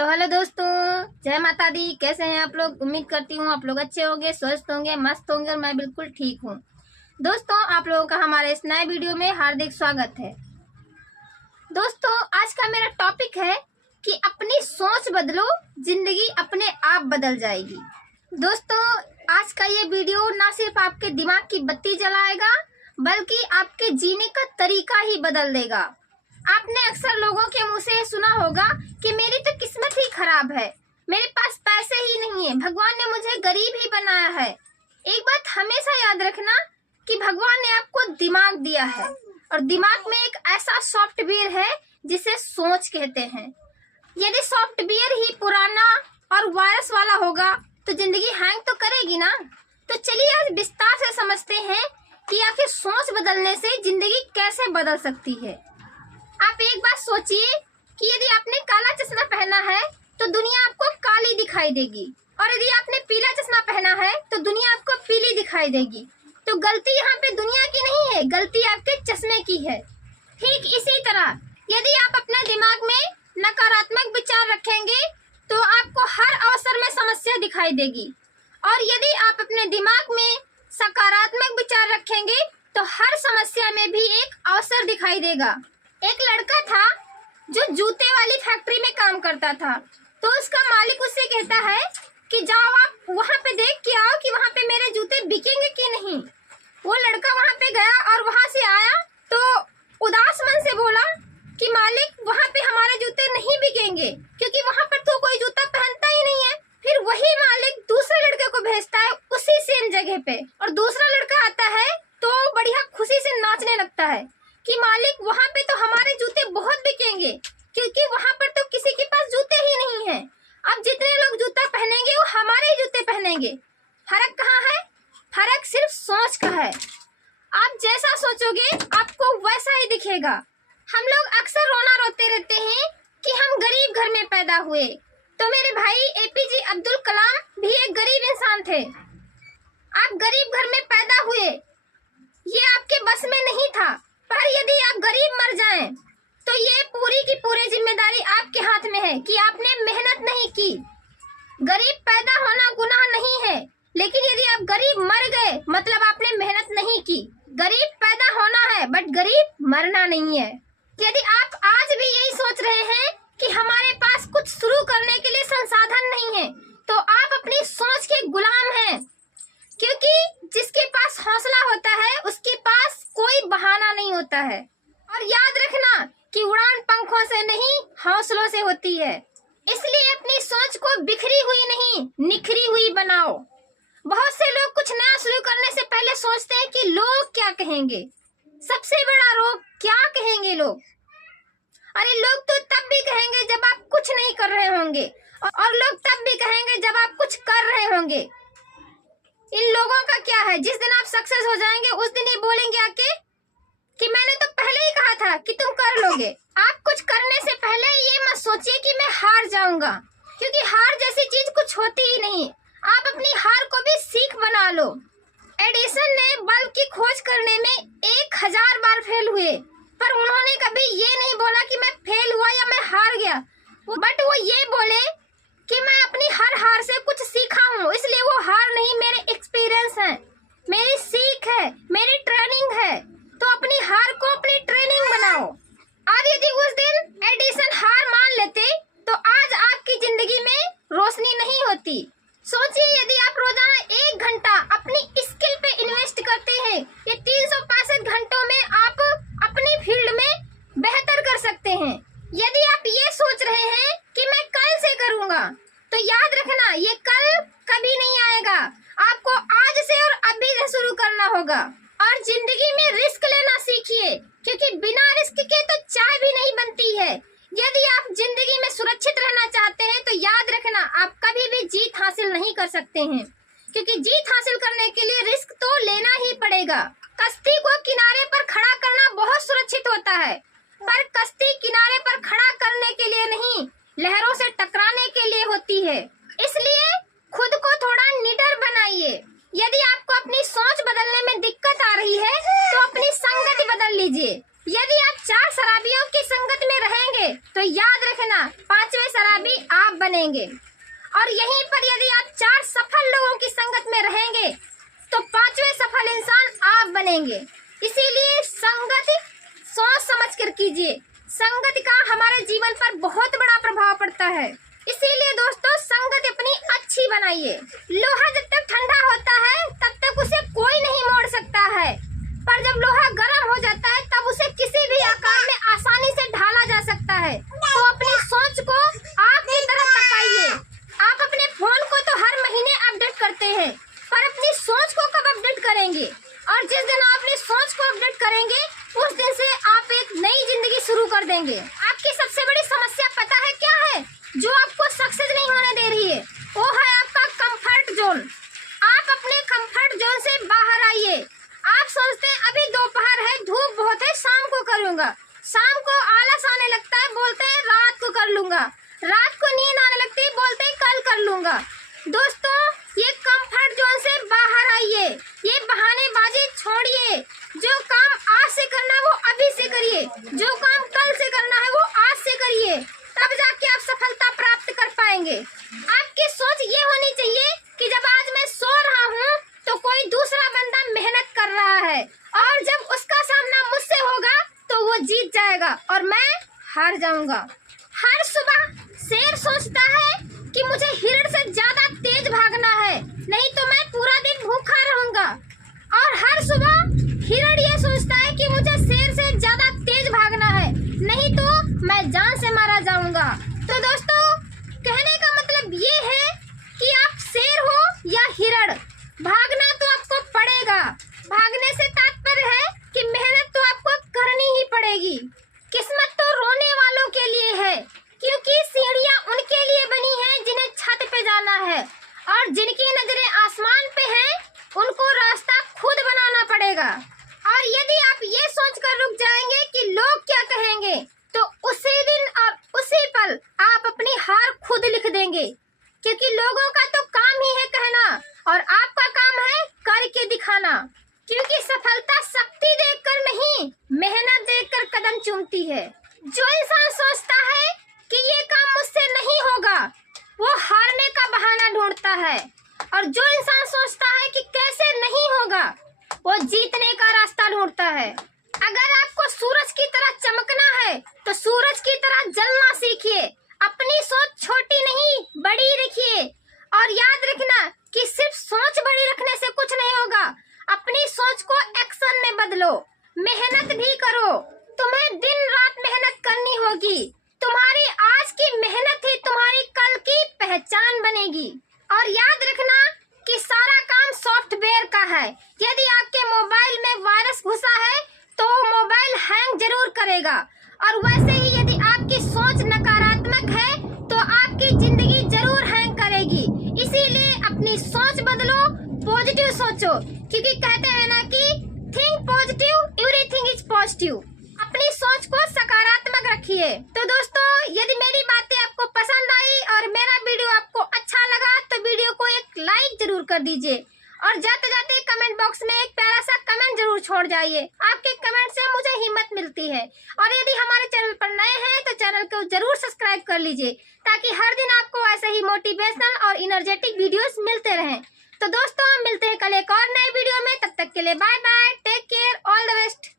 तो हेलो दोस्तों, जय माता दी। कैसे हैं आप लोग? उम्मीद करती हूँ आप लोग अच्छे होंगे, स्वस्थ होंगे, मस्त होंगे और मैं बिल्कुल ठीक हूँ। दोस्तों, आप लोगों का हमारे इस नए वीडियो में हार्दिक स्वागत है। दोस्तों, आज का मेरा टॉपिक है कि अपनी सोच बदलो, जिंदगी अपने आप बदल जाएगी। दोस्तों, आज का ये वीडियो ना सिर्फ आपके दिमाग की बत्ती जलाएगा बल्कि आपके जीने का तरीका ही बदल देगा। आपने अक्सर लोगों के मुंह से सुना होगा कि मेरी तो किस्मत ही खराब है, मेरे पास पैसे ही नहीं है, भगवान ने मुझे गरीब ही बनाया है। एक बात हमेशा याद रखना कि भगवान ने आपको दिमाग दिया है और दिमाग में एक ऐसा सॉफ्टवेयर है जिसे सोच कहते हैं। यदि सॉफ्टवेयर ही पुराना और वायरस वाला होगा तो जिंदगी हैंग तो करेगी ना। तो चलिए आज विस्तार से समझते हैं कि आखिर सोच बदलने से जिंदगी कैसे बदल सकती है। आप एक बात सोचिए कि यदि आपने काला चश्मा पहना है तो दुनिया आपको काली दिखाई देगी, और यदि आपने पीला चश्मा पहना है तो दुनिया आपको पीली दिखाई देगी। तो गलती यहाँ पे दुनिया की नहीं है, गलती आपके चश्मे की है। ठीक इसी तरह यदि आप अपने दिमाग में नकारात्मक विचार रखेंगे तो आपको हर अवसर में समस्या दिखाई देगी, और यदि आप अपने दिमाग में सकारात्मक विचार रखेंगे तो हर समस्या में भी एक अवसर दिखाई देगा। एक लड़का था जो जूते वाली फैक्ट्री में काम करता था, तो उसका मालिक उससे कहता है कि जाओ आप वहाँ पे देख के आओ कि वहाँ पे मेरे जूते बिकेंगे कि नहीं। वो लड़का वहाँ पे गया और वहाँ से आया तो उदास मन से बोला कि मालिक, वहाँ पे हमारे जूते नहीं बिकेंगे क्योंकि वहाँ पर तो कोई जूता पहनता ही नहीं है। फिर वही मालिक दूसरे लड़के को भेजता है उसी सेम जगह पे, और दूसरा लड़का आता है तो बढ़िया खुशी से नाचने लगता है कि मालिक, वहाँ पे तो हमारे जूते बहुत बिकेंगे क्योंकि वहाँ पर तो किसी के पास जूते ही नहीं है। अब जितने लोग जूता पहनेंगे वो हमारे ही जूते पहनेंगे। फर्क कहाँ है? फर्क सिर्फ सोच का है। आप जैसा सोचोगे आपको वैसा ही दिखेगा। हम लोग अक्सर रोना रोते रहते हैं कि हम गरीब घर में पैदा हुए। तो मेरे भाई APJ अब्दुल कलाम भी एक गरीब इंसान थे। आप गरीब घर में पैदा हुए, ये आपके बस में नहीं था, पर यदि आप गरीब मर जाएं तो ये पूरी की पूरी जिम्मेदारी आपके हाथ में है कि आपने मेहनत नहीं की। गरीब पैदा होना गुनाह नहीं है, लेकिन यदि आप गरीब मर गए मतलब आपने मेहनत नहीं की। गरीब पैदा होना है बट गरीब मरना नहीं है। यदि आप आज भी यही सोच रहे हैं कि हमारे पास कुछ शुरू करने के लिए संसाधन नहीं है तो आप अपनी सोच के गुलाम हैं, क्योंकि जिसके पास हौसला होता है उसके पास कोई बहाना नहीं होता है। और याद रखना कि उड़ान पंखों से नहीं हौसलों से होती है। इसलिए अपनी सोच को बिखरी हुई नहीं, निखरी हुई बनाओ। बहुत से लोग कुछ नया शुरू करने से पहले सोचते हैं कि लोग क्या कहेंगे। सबसे बड़ा रोग क्या कहेंगे लोग। अरे लोग तो तब भी कहेंगे जब आप कुछ नहीं कर रहे होंगे, और लोग तब भी कहेंगे जब आप कुछ कर रहे होंगे। इन लोगों का क्या है, जिस दिन आप सक्सेस हो जाएंगे उस दिन ही बोलेंगे आके कि मैंने तो पहले ही कहा था कि तुम कर लोगे। आप कुछ करने से पहले ये मत सोचिए कि मैं हार जाऊंगा, क्योंकि हार जैसी चीज कुछ होती ही नहीं। आप अपनी हार को भी सीख बना लो। एडिसन ने बल्ब की खोज करने में 1000 बार फेल हुए, पर उन्होंने कभी ये नहीं बोला कि मैं फेल हुआ या मैं हार गया, बट वो ये बोले कि मैं अपनी हर हार से कुछ सीखा हूँ। इसलिए वो हार नहीं, मेरे एक्सपीरियंस है, मेरी सीख है, मेरी ट्रेनिंग है। तो अपनी हार को अपनी ट्रेनिंग बनाओ। और यदि उस दिन एडिसन हार मान लेते तो आज आपकी जिंदगी में रोशनी नहीं होती। सोचिए, यदि आप रोजाना 1 घंटा अपनी स्किल पे इन्वेस्ट करते हैं, ये 365 घंटों में आप अपनी फील्ड में बेहतर कर सकते हैं। यदि आप ये सोच रहे हैं कि मैं कल से करूंगा, तो याद रखना ये कल कभी नहीं आएगा। आपको आज से और अभी से शुरू करना होगा। और जिंदगी में रिस्क लेना सीखिए, क्योंकि बिना रिस्क के तो चाय भी नहीं बनती है। यदि आप जिंदगी में सुरक्षित रहना चाहते हैं तो याद रखना आप कभी भी जीत हासिल नहीं कर सकते हैं, क्योंकि जीत हासिल करने के लिए रिस्क तो लेना ही पड़ेगा। कश्ती को किनारे पर खड़ा करना बहुत सुरक्षित होता है, पर कश्ती किनारे पर खड़ा करने के लिए नहीं, लहरों से टकराने के लिए होती है। इसलिए खुद को थोड़ा निडर बनाइए। यदि आपको अपनी सोच बदलने में दिक्कत आ रही है तो अपनी संगत बदल लीजिए। यदि आप 4 शराबियों की संगत में रहेंगे तो याद रखना 5वें शराबी आप बनेंगे। और यहीं पर यदि आप 4 सफल लोगों की संगत में रहेंगे तो 5वें सफल इंसान आप बनेंगे। इसीलिए संगत सोच समझ कर कीजिए। संगत का हमारे जीवन पर बहुत बड़ा प्रभाव पड़ता है। इसीलिए दोस्तों संगत अपनी अच्छी बनाइए। लोहा जब तक ठंडा होता है तब तक उसे कोई नहीं मोड़ सकता है, पर जब लोहा गर्म हो जाता है तब उसे किसी भी आकार में आसानी से ढाला जा सकता है। तो अपनी सोच को आग की तरह तपाइए। आप अपने फोन को तो हर महीने अपडेट करते हैं, पर अपनी सोच को कब अपडेट करेंगे? और जिस दिन आप अपनी सोच को अपडेट करेंगे उस दिन से आप एक नई जिंदगी शुरू कर देंगे। आपकी सबसे बड़ी समस्या पता है क्या है जो आपको सक्सेस नहीं होने दे रही है? वो है आपका कंफर्ट जोन। आप अपने कंफर्ट जोन से बाहर आइए। आप सोचते हैं अभी दोपहर है, धूप बहुत है, शाम को करूंगा। शाम को आलस आने लगता है, बोलते हैं रात को कर लूंगा। रात को नींद आने लगती है, बोलते हैं कल कर लूंगा। दोस्तों ये कंफर्ट जोन से बाहर आइए। ये बहानेबाजी छोड़िए। जो काम आज से करना है वो अभी से करिए, जो काम कल से करना है वो आज से करिए, तब जाके आप सफलता प्राप्त कर पाएंगे। आपकी सोच ये होनी चाहिए कि जब आज मैं सो रहा हूँ तो कोई दूसरा बंदा मेहनत कर रहा है, और जब उसका सामना मुझसे होगा तो वो जीत जाएगा और मैं हार जाऊंगा। हर सुबह शेर सोचता है कि मुझे हिरण से ज्यादा तेज भागना है, नहीं तो मैं पूरा दिन भूखा रहूंगा। और हर सुबह हिरण ये सोचता है कि मुझे शेर से ज्यादा तेज भागना है, नहीं तो मैं जान से मारा जाऊंगा। तो दोस्तों कहने का मतलब ये है कि आप शेर हो या हिरण, भागना तो आपको पड़ेगा। भागने से तात्पर्य है कि मेहनत तो आपको करनी ही पड़ेगी। किस्मत तो रोने वालों के लिए है, क्योंकि सीढ़ियां उनके लिए बनी हैं जिन्हें छत पे जाना है, और जिनकी नजरें आसमान पे हैं उनको रास्ता खुद बनाना पड़ेगा। और यदि आप ये सोचकर रुक जाएंगे कि लोग क्या कहेंगे, तो उसी दिन और उसी पल आप अपनी हार खुद लिख देंगे, क्योंकि लोगों का तो काम ही है कहना और आपका काम है करके दिखाना। क्योंकि सफलता शक्ति देखकर नहीं, मेहनत देखकर कदम चूमती है। जो इंसान सोचता है कि ये काम मुझसे नहीं होगा, वो हारने का बहाना ढूंढता है, और जो इंसान सोचता है कि कैसे नहीं होगा, वो जीतने का रास्ता ढूंढता है। अगर आपको सूरज की तरह चमकना है तो सूरज की तरह जलना सीखिए। अपनी सोच छोटी नहीं बड़ी रखिए, और याद रखना कि सिर्फ सोच बड़ी रखने से कुछ नहीं होगा। अपनी सोच को एक्शन में बदलो, मेहनत भी करो। तुम्हें दिन रात मेहनत करनी होगी। तुम्हारी आज की मेहनत ही तुम्हारी कल की पहचान बनेगी। और याद रखना कि सारा काम सॉफ्टवेयर का है। यदि आपके मोबाइल में वायरस घुसा है तो मोबाइल हैंग जरूर करेगा, और वैसे ही यदि आपकी सोच नकारात्मक है तो आपकी जिंदगी जरूर हैंग करेगी। इसीलिए अपनी सोच बदलो, पॉजिटिव सोचो, क्योंकि कहते हैं ना कि think positive, everything is positive. अपनी सोच को सकारात्मक रखिए। तो दोस्तों यदि मेरी बातें आपको पसंद आई और मेरा वीडियो आपको अच्छा लगा तो वीडियो को एक लाइक जरूर कर दीजिए, और जाते जाते कमेंट बॉक्स में एक प्यारा सा कमेंट जरूर छोड़ जाइए। आपके कमेंट से मुझे हिम्मत मिलती है। और यदि हमारे चैनल पर नए हैं तो चैनल को जरूर सब्सक्राइब कर लीजिए, ताकि हर दिन आपको ऐसे ही मोटिवेशनल और इनर्जेटिक वीडियोस मिलते रहें। तो दोस्तों हम मिलते हैं कल एक और नए वीडियो में। तब तक के लिए bye bye, take care, all the best.